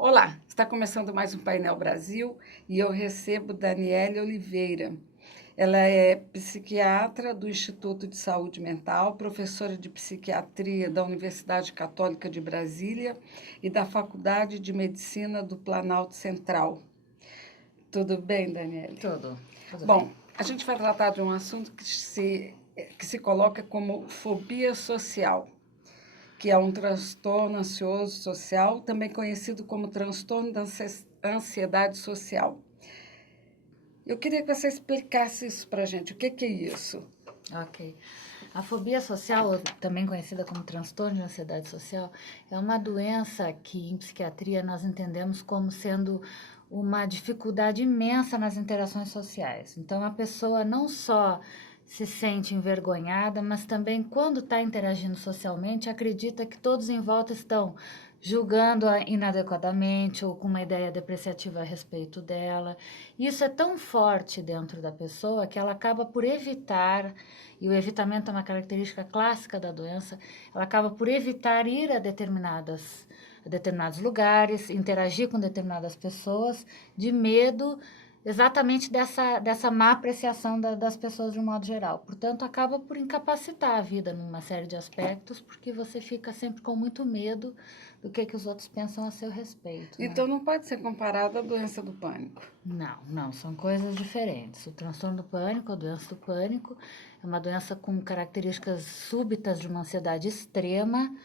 Olá, está começando mais um Painel Brasil e eu recebo Daniele Oliveira. Ela é psiquiatra do Instituto de Saúde Mental, professora de psiquiatria da Universidade Católica de Brasília e da Faculdade de Medicina do Planalto Central. Tudo bem, Daniele? Tudo Bom, bem. a gente vai tratar de um assunto que se coloca como fobia social, que é um transtorno ansioso social, também conhecido como transtorno da ansiedade social. Eu queria que você explicasse isso para a gente. O que é isso? Ok. A fobia social, ou também conhecida como transtorno de ansiedade social, é uma doença que em psiquiatria nós entendemos como sendo uma dificuldade imensa nas interações sociais. Então a pessoa não só se sente envergonhada, mas também quando está interagindo socialmente, acredita que todos em volta estão julgando-a inadequadamente ou com uma ideia depreciativa a respeito dela. Isso é tão forte dentro da pessoa que ela acaba por evitar, e o evitamento é uma característica clássica da doença, ela acaba por evitar ir a determinados lugares, interagir com determinadas pessoas, de medo exatamente dessa má apreciação das pessoas de um modo geral. Portanto, acaba por incapacitar a vida numa série de aspectos, porque você fica sempre com muito medo do que os outros pensam a seu respeito, né? Então, não pode ser comparado à doença do pânico. Não, são coisas diferentes. O transtorno do pânico, a doença do pânico, é uma doença com características súbitas de uma ansiedade extrema,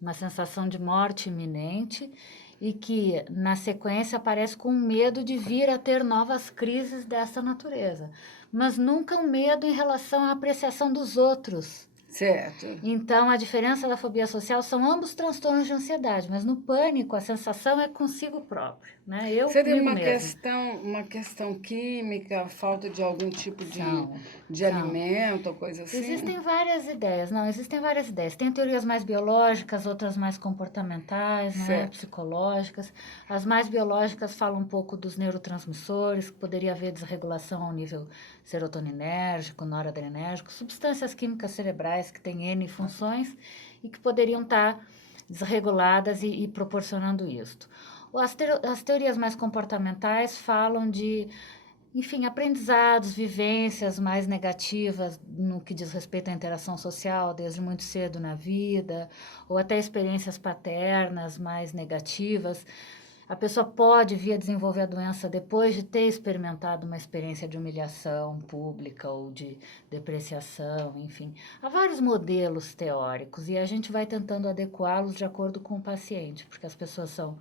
uma sensação de morte iminente e que, na sequência, aparece com medo de vir a ter novas crises dessa natureza. Mas nunca um medo em relação à apreciação dos outros. Certo. Então, a diferença da fobia social são ambos transtornos de ansiedade, mas no pânico a sensação é consigo próprio, né? Eu Seria comigo mesmo. uma questão química, falta de algum tipo São, de são. alimento ou coisa assim? Existem várias ideias, não, existem várias ideias. Tem teorias mais biológicas, outras mais comportamentais, não é? Certo. Psicológicas. As mais biológicas falam um pouco dos neurotransmissores, que poderia haver desregulação ao nível serotoninérgico, noradrenérgico, substâncias químicas cerebrais que têm N funções e que poderiam estar desreguladas e proporcionando isto. As teorias mais comportamentais falam de, enfim, aprendizados, vivências mais negativas no que diz respeito à interação social desde muito cedo na vida, ou até experiências paternas mais negativas. A pessoa pode vir a desenvolver a doença depois de ter experimentado uma experiência de humilhação pública ou de depreciação, enfim. Há vários modelos teóricos e a gente vai tentando adequá-los de acordo com o paciente, porque as pessoas são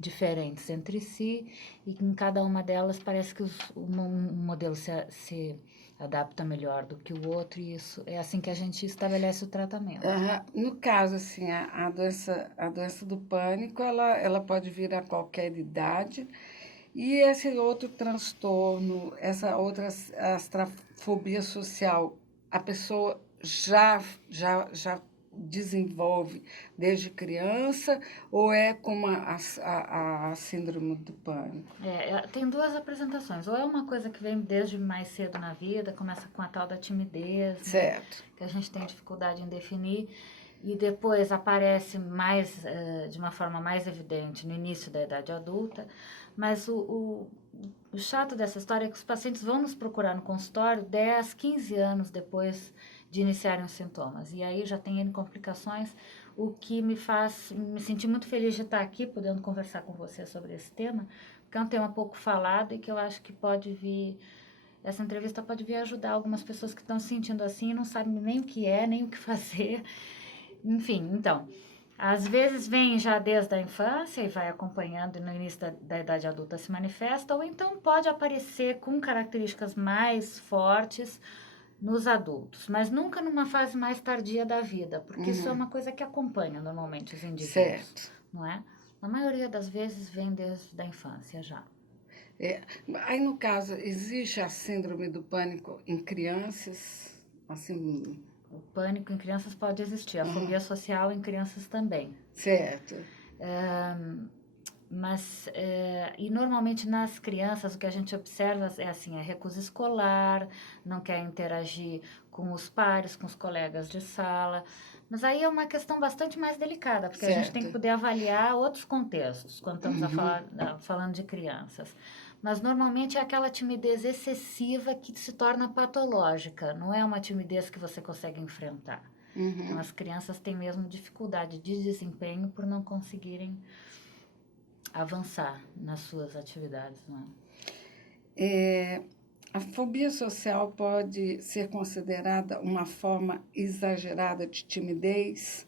diferentes entre si e em cada uma delas parece que um modelo se adapta melhor do que o outro e isso é assim que a gente estabelece o tratamento. Aham. No caso, assim, a doença do pânico, ela pode vir a qualquer idade. E esse outro transtorno, essa outra astrafobia social, a pessoa já desenvolve desde criança ou é como a síndrome do pânico? Tem duas apresentações. Ou é uma coisa que vem desde mais cedo na vida, começa com a tal da timidez, né? Certo. Que a gente tem dificuldade em definir, e depois aparece mais, de uma forma mais evidente no início da idade adulta. Mas o chato dessa história é que os pacientes vão nos procurar no consultório 10, 15 anos depois de iniciarem os sintomas. E aí já tem N complicações, o que me faz me sentir muito feliz de estar aqui podendo conversar com você sobre esse tema, porque é um tema pouco falado e que eu acho que pode vir, essa entrevista pode vir ajudar algumas pessoas que estão se sentindo assim e não sabem nem o que é, nem o que fazer. Enfim, então, às vezes vem já desde a infância e vai acompanhando e no início da idade adulta se manifesta, ou então pode aparecer com características mais fortes nos adultos, mas nunca numa fase mais tardia da vida, porque isso é Uhum. uma coisa que acompanha normalmente os indivíduos, Certo. não é? Na maioria das vezes vem desde a infância já. É, aí, no caso, existe a síndrome do pânico em crianças? Assim, O pânico em crianças pode existir, a aham, fobia social em crianças também. certo. E normalmente nas crianças o que a gente observa é assim, é recusa escolar, não quer interagir com os pares, com os colegas de sala. Mas aí é uma questão bastante mais delicada, porque a gente tem que poder avaliar outros contextos, quando estamos falando de crianças. Mas normalmente é aquela timidez excessiva que se torna patológica, não é uma timidez que você consegue enfrentar. Então, as crianças têm mesmo dificuldade de desempenho por não conseguirem avançar nas suas atividades, não é? A fobia social pode ser considerada uma forma exagerada de timidez?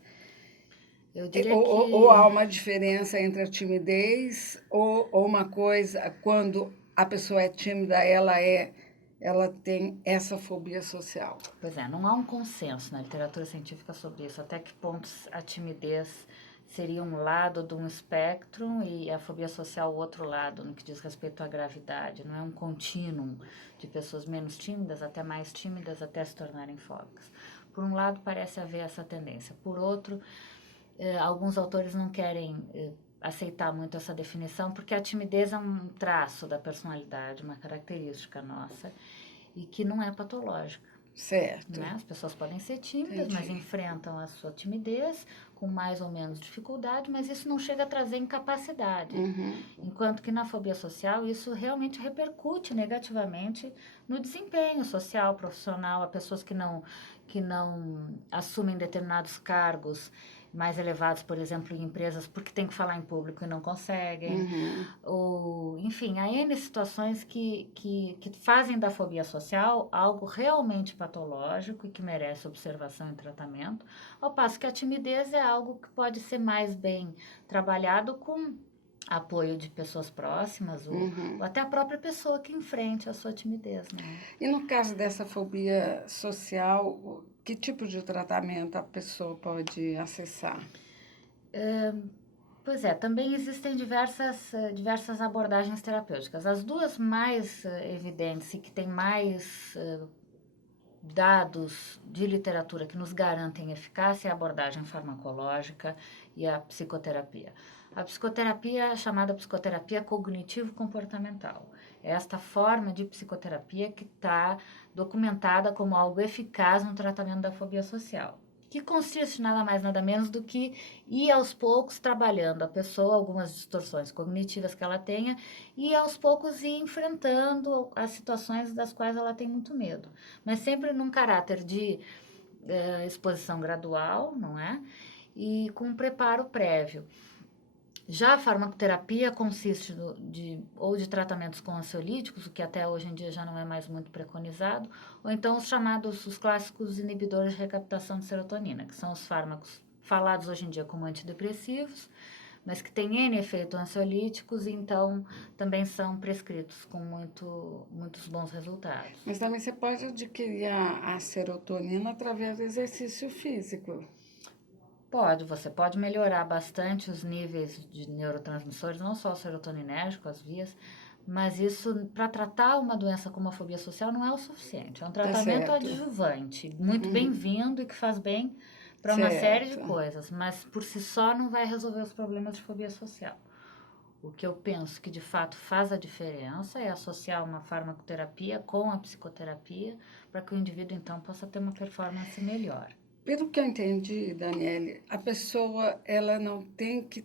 Eu diria ou há uma diferença entre a timidez ou uma coisa, quando a pessoa é tímida, ela tem essa fobia social? Pois é, não há um consenso na literatura científica sobre isso, até que pontos a timidez seria um lado de um espectro e a fobia social o outro lado, no que diz respeito à gravidade. Não é um contínuo de pessoas menos tímidas até mais tímidas até se tornarem fóbicas. Por um lado, parece haver essa tendência. Por outro, alguns autores não querem aceitar muito essa definição, porque a timidez é um traço da personalidade, uma característica nossa, e que não é patológica. Certo. Né? As pessoas podem ser tímidas, mas enfrentam a sua timidez com mais ou menos dificuldade, mas isso não chega a trazer incapacidade. Enquanto que na fobia social, isso realmente repercute negativamente no desempenho social, profissional, a pessoas que não assumem determinados cargos mais elevados, por exemplo, em empresas, porque tem que falar em público e não conseguem. Ou, enfim, há N situações que fazem da fobia social algo realmente patológico e que merece observação e tratamento, ao passo que a timidez é algo que pode ser mais bem trabalhado com apoio de pessoas próximas ou até a própria pessoa que enfrente a sua timidez. Né? E no caso dessa fobia social, que tipo de tratamento a pessoa pode acessar? Pois é, também existem diversas abordagens terapêuticas. As duas mais evidentes e que têm mais dados de literatura que nos garantem eficácia é a abordagem farmacológica e a psicoterapia. A psicoterapia é chamada psicoterapia cognitivo-comportamental. É esta forma de psicoterapia que está documentada como algo eficaz no tratamento da fobia social, que consiste nada mais nada menos do que ir aos poucos trabalhando a pessoa, algumas distorções cognitivas que ela tenha, e aos poucos ir enfrentando as situações das quais ela tem muito medo. Mas sempre num caráter de exposição gradual, não é? E com um preparo prévio. Já a farmacoterapia consiste ou de tratamentos com ansiolíticos, o que até hoje em dia já não é mais muito preconizado, ou então os clássicos inibidores de recaptação de serotonina, que são os fármacos falados hoje em dia como antidepressivos, mas que têm N efeitos ansiolíticos e então também são prescritos com muitos bons resultados. Mas também você pode adquirir a serotonina através do exercício físico. Você pode melhorar bastante os níveis de neurotransmissores, não só o serotoninérgico, as vias, mas isso, para tratar uma doença como a fobia social, não é o suficiente. É um tratamento adjuvante, muito bem-vindo e que faz bem para uma série de coisas, mas por si só não vai resolver os problemas de fobia social. O que eu penso que de fato faz a diferença é associar uma farmacoterapia com a psicoterapia para que o indivíduo então possa ter uma performance melhor. Pelo que eu entendi, Daniele, a pessoa ela não tem que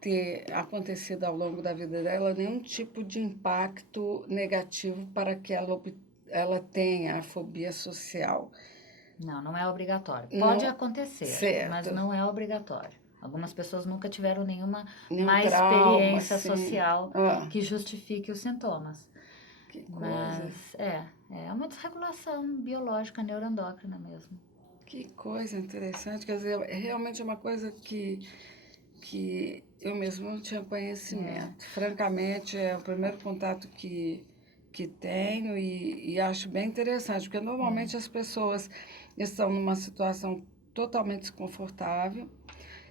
ter acontecido ao longo da vida dela nenhum tipo de impacto negativo para que ela tenha a fobia social. Não é obrigatório. Pode acontecer, mas não é obrigatório. Algumas pessoas nunca tiveram nenhuma má experiência social que justifique os sintomas. Que coisa. Mas é uma desregulação biológica neuroendócrina mesmo. Que coisa interessante, quer dizer, realmente é uma coisa que eu mesmo não tinha conhecimento. Francamente, é o primeiro contato que tenho e acho bem interessante, porque normalmente as pessoas estão numa situação totalmente desconfortável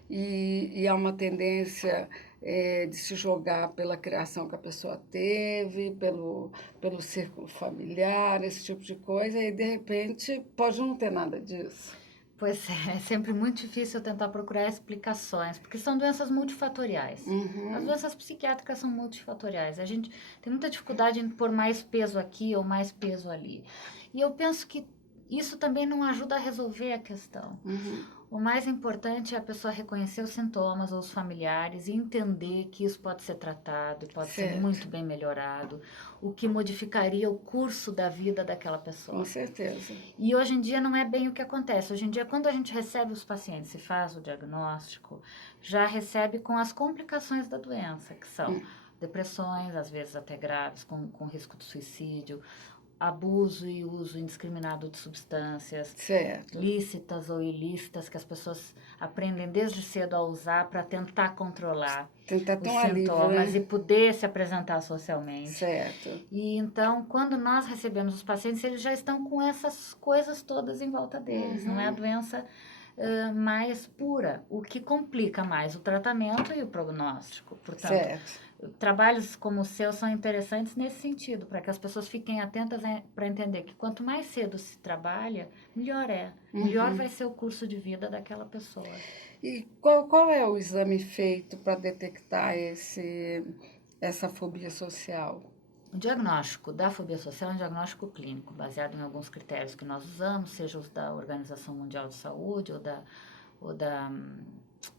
e há uma tendência de se jogar pela criação que a pessoa teve, pelo círculo familiar, esse tipo de coisa, e de repente pode não ter nada disso. Pois é sempre muito difícil tentar procurar explicações, porque são doenças multifatoriais. As doenças psiquiátricas são multifatoriais. A gente tem muita dificuldade em pôr mais peso aqui ou mais peso ali. E eu penso que isso também não ajuda a resolver a questão. O mais importante é a pessoa reconhecer os sintomas ou os familiares e entender que isso pode ser tratado e pode ser muito bem melhorado, o que modificaria o curso da vida daquela pessoa. Com certeza. E hoje em dia não é bem o que acontece. Hoje em dia, quando a gente recebe os pacientes e faz o diagnóstico, já recebe com as complicações da doença, que são depressões, às vezes até graves, com risco de suicídio, abuso e uso indiscriminado de substâncias, lícitas ou ilícitas, que as pessoas aprendem desde cedo a usar para tentar controlar os sintomas e poder se apresentar socialmente. E então, quando nós recebemos os pacientes, eles já estão com essas coisas todas em volta deles. Não é a doença mais pura, o que complica mais o tratamento e o prognóstico. Portanto, trabalhos como o seu são interessantes nesse sentido, para que as pessoas fiquem atentas para entender que quanto mais cedo se trabalha, melhor é. Melhor vai ser o curso de vida daquela pessoa. E qual é o exame feito para detectar essa fobia social? O diagnóstico da fobia social é um diagnóstico clínico, baseado em alguns critérios que nós usamos, seja os da Organização Mundial de Saúde ou da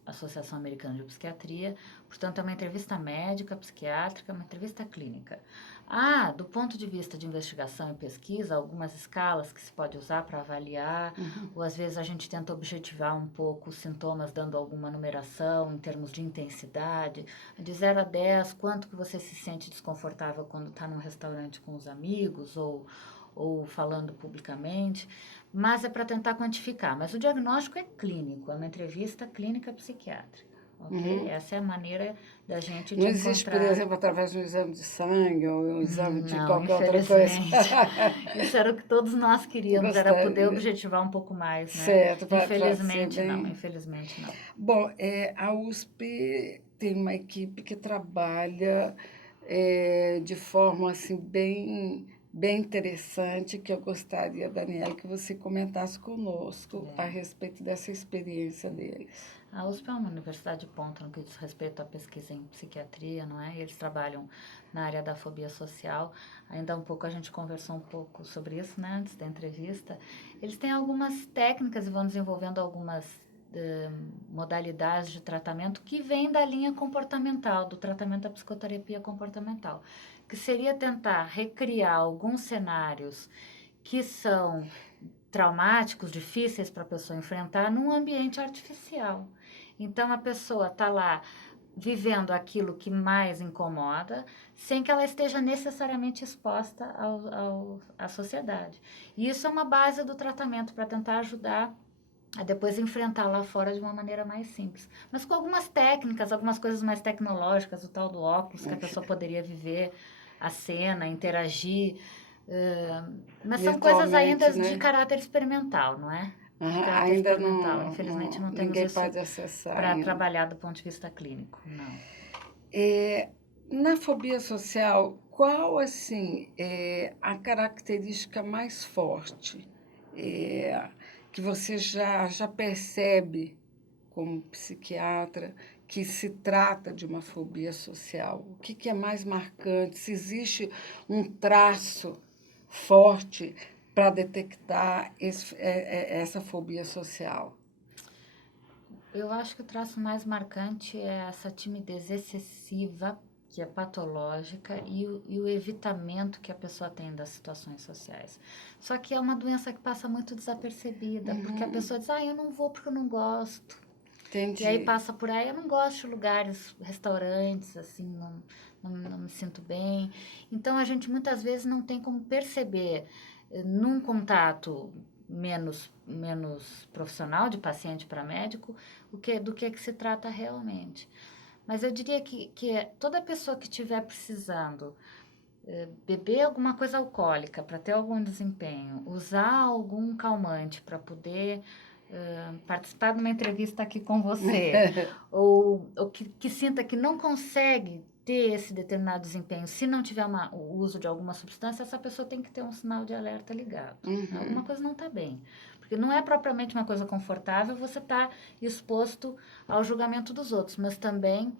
Associação Americana de Psiquiatria. Portanto, é uma entrevista médica, psiquiátrica, uma entrevista clínica. Do ponto de vista de investigação e pesquisa, algumas escalas que se pode usar para avaliar, ou às vezes a gente tenta objetivar um pouco os sintomas, dando alguma numeração em termos de intensidade, de 0 a 10, quanto que você se sente desconfortável quando está num restaurante com os amigos, ou falando publicamente, mas é para tentar quantificar. Mas o diagnóstico é clínico, é uma entrevista clínica psiquiátrica. Okay? Essa é a maneira da gente Não existe, encontrar... por exemplo, através de um exame de sangue ou um exame de qualquer outra coisa? Isso era o que todos nós queríamos, era poder objetivar um pouco mais, né? Infelizmente não. Bom, a USP tem uma equipe que trabalha de forma assim, bem interessante, que eu gostaria, Daniela, que você comentasse conosco a respeito dessa experiência deles. A USP é uma universidade de ponta no que diz respeito à pesquisa em psiquiatria, não é? Eles trabalham na área da fobia social. Ainda há um pouco a gente conversou um pouco sobre isso, né, antes da entrevista. Eles têm algumas técnicas e vão desenvolvendo algumas modalidades de tratamento que vêm da linha comportamental, do tratamento da psicoterapia comportamental, que seria tentar recriar alguns cenários que são traumáticos, difíceis para a pessoa enfrentar num ambiente artificial. Então, a pessoa está lá vivendo aquilo que mais incomoda, sem que ela esteja necessariamente exposta à sociedade. E isso é uma base do tratamento para tentar ajudar a depois enfrentar lá fora de uma maneira mais simples. Mas com algumas técnicas, algumas coisas mais tecnológicas, o tal do óculos, que a pessoa poderia viver a cena, interagir. Mas são coisas ainda de caráter experimental, não é? Ainda experimental. Infelizmente não temos isso para trabalhar do ponto de vista clínico, não. Na fobia social, qual assim é a característica mais forte que você já percebe como psiquiatra que se trata de uma fobia social? O que é mais marcante? Se existe um traço forte para detectar essa fobia social? Eu acho que o traço mais marcante é essa timidez excessiva, que é patológica, e o evitamento que a pessoa tem das situações sociais. Só que é uma doença que passa muito desapercebida, porque a pessoa diz, eu não vou porque eu não gosto. Entendi. E aí passa por aí, eu não gosto de lugares, restaurantes, assim, não me sinto bem. Então, a gente muitas vezes não tem como perceber, num contato menos profissional, de paciente para médico, do que se trata realmente. Mas eu diria que toda pessoa que estiver precisando beber alguma coisa alcoólica para ter algum desempenho, usar algum calmante para poder participar de uma entrevista aqui com você, ou que sinta que não consegue ter esse determinado desempenho, se não tiver o uso de alguma substância, essa pessoa tem que ter um sinal de alerta ligado. Alguma coisa não está bem. Porque não é propriamente uma coisa confortável você estar exposto ao julgamento dos outros, mas também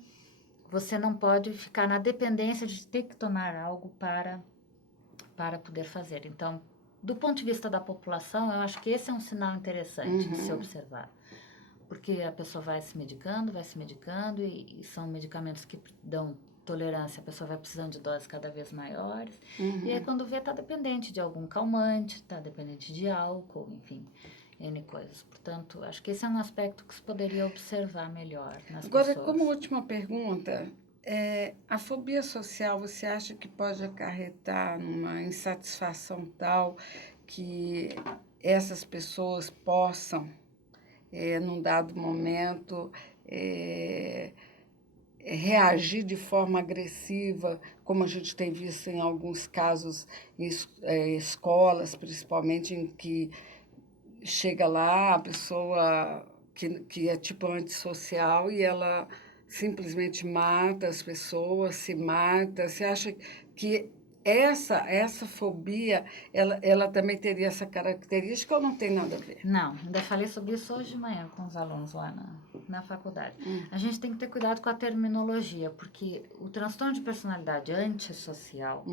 você não pode ficar na dependência de ter que tomar algo para poder fazer. Então, do ponto de vista da população, eu acho que esse é um sinal interessante de se observar. Porque a pessoa vai se medicando, e são medicamentos que dão tolerância, a pessoa vai precisando de doses cada vez maiores. E aí, quando vê, está dependente de algum calmante, está dependente de álcool, enfim, N coisas. Portanto, acho que esse é um aspecto que se poderia observar melhor nas Agora, pessoas. como última pergunta, a fobia social, você acha que pode acarretar numa insatisfação tal que essas pessoas possam, num dado momento, reagir de forma agressiva, como a gente tem visto em alguns casos em escolas, principalmente, em que chega lá a pessoa que é tipo antissocial e ela simplesmente mata as pessoas, se mata. Você acha que essa fobia, ela também teria essa característica ou não tem nada a ver? Não, ainda falei sobre isso hoje de manhã com os alunos lá na faculdade. A gente tem que ter cuidado com a terminologia, porque o transtorno de personalidade antissocial,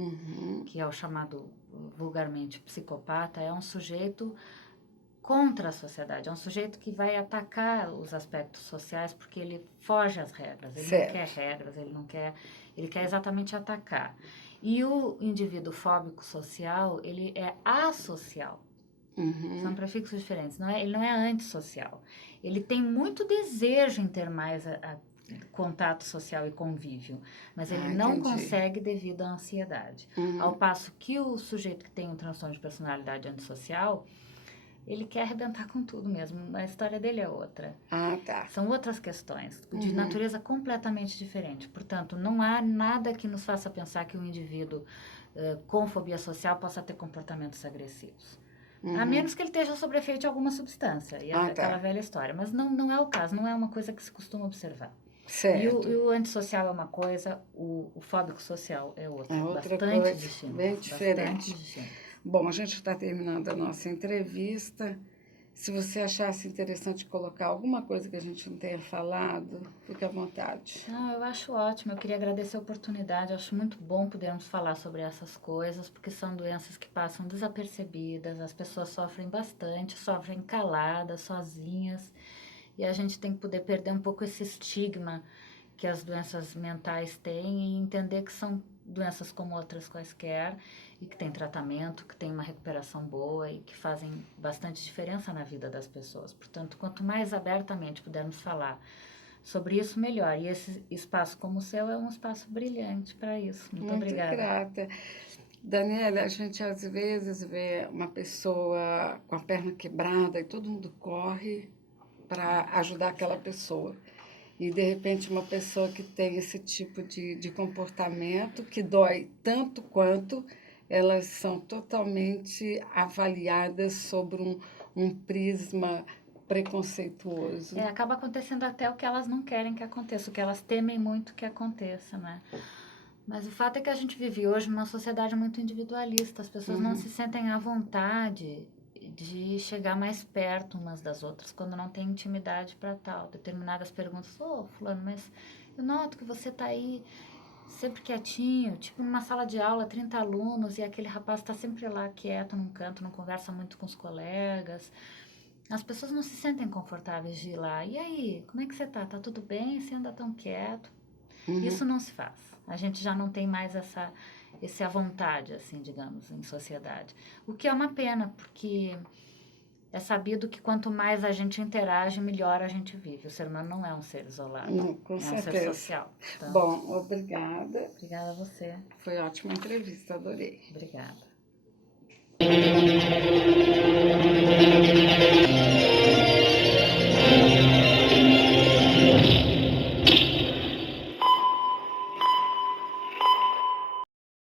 que é o chamado vulgarmente psicopata, é um sujeito contra a sociedade, é um sujeito que vai atacar os aspectos sociais porque ele foge às regras, ele não quer regras, ele quer exatamente atacar. E o indivíduo fóbico social, ele é asocial. São prefixos diferentes, ele não é antissocial. Ele tem muito desejo em ter mais contato social e convívio, mas ele não consegue devido à ansiedade. Ao passo que o sujeito que tem um transtorno de personalidade antissocial, ele quer arrebentar com tudo mesmo. A história dele é outra. Tá. São outras questões, de natureza completamente diferente. Portanto, não há nada que nos faça pensar que um indivíduo com fobia social possa ter comportamentos agressivos. A menos que ele esteja sob efeito de alguma substância. E aquela velha história. Mas não é o caso, não é uma coisa que se costuma observar. Certo. E o antissocial é uma coisa, o fóbico social é outra. Outra bastante coisa, distinto. bem diferente. Bastante distinto. Bom, a gente está terminando a nossa entrevista. Se você achasse interessante colocar alguma coisa que a gente não tenha falado, fique à vontade. Não, eu acho ótimo. Eu queria agradecer a oportunidade. Eu acho muito bom podermos falar sobre essas coisas, porque são doenças que passam desapercebidas. As pessoas sofrem bastante, sofrem caladas, sozinhas. E a gente tem que poder perder um pouco esse estigma que as doenças mentais têm e entender que são doenças como outras quaisquer e que tem tratamento, que tem uma recuperação boa e que fazem bastante diferença na vida das pessoas. Portanto, quanto mais abertamente pudermos falar sobre isso, melhor. E esse espaço como o seu é um espaço brilhante para isso. Muito obrigada. Muito grata. Daniela, a gente às vezes vê uma pessoa com a perna quebrada e todo mundo corre para ajudar aquela pessoa. E, de repente, uma pessoa que tem esse tipo de comportamento, que dói tanto quanto, elas são totalmente avaliadas sobre um prisma preconceituoso. Acaba acontecendo até o que elas não querem que aconteça, o que elas temem muito que aconteça, né? Mas o fato é que a gente vive hoje numa sociedade muito individualista, as pessoas não se sentem à vontade de chegar mais perto umas das outras, quando não tem intimidade para tal. Determinadas perguntas, fulano, mas eu noto que você tá aí sempre quietinho, tipo numa sala de aula, 30 alunos, e aquele rapaz está sempre lá quieto num canto, não conversa muito com os colegas. As pessoas não se sentem confortáveis de ir lá. E aí, como é que você tá? Tá tudo bem? Você anda tão quieto? Isso não se faz. A gente já não tem mais essa vontade, assim, digamos, em sociedade. O que é uma pena, porque é sabido que quanto mais a gente interage, melhor a gente vive. O ser humano não é um ser isolado, Com é certeza. Um ser social. Então, bom, obrigada. Obrigada a você. Foi ótima entrevista, adorei. Obrigada.